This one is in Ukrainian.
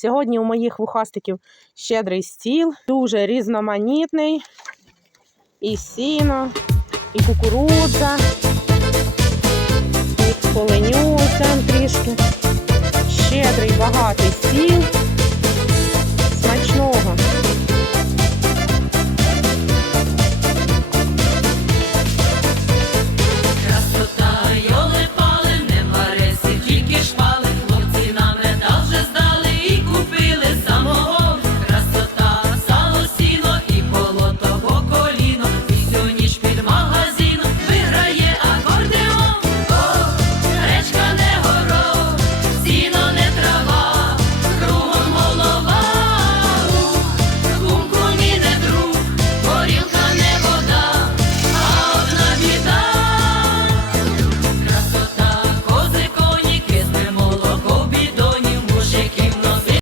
Сьогодні у моїх вухастиків щедрий стіл, дуже різноманітний. І сіно, і кукурудза, і поленюся трішки. Щедрий багатий стіл.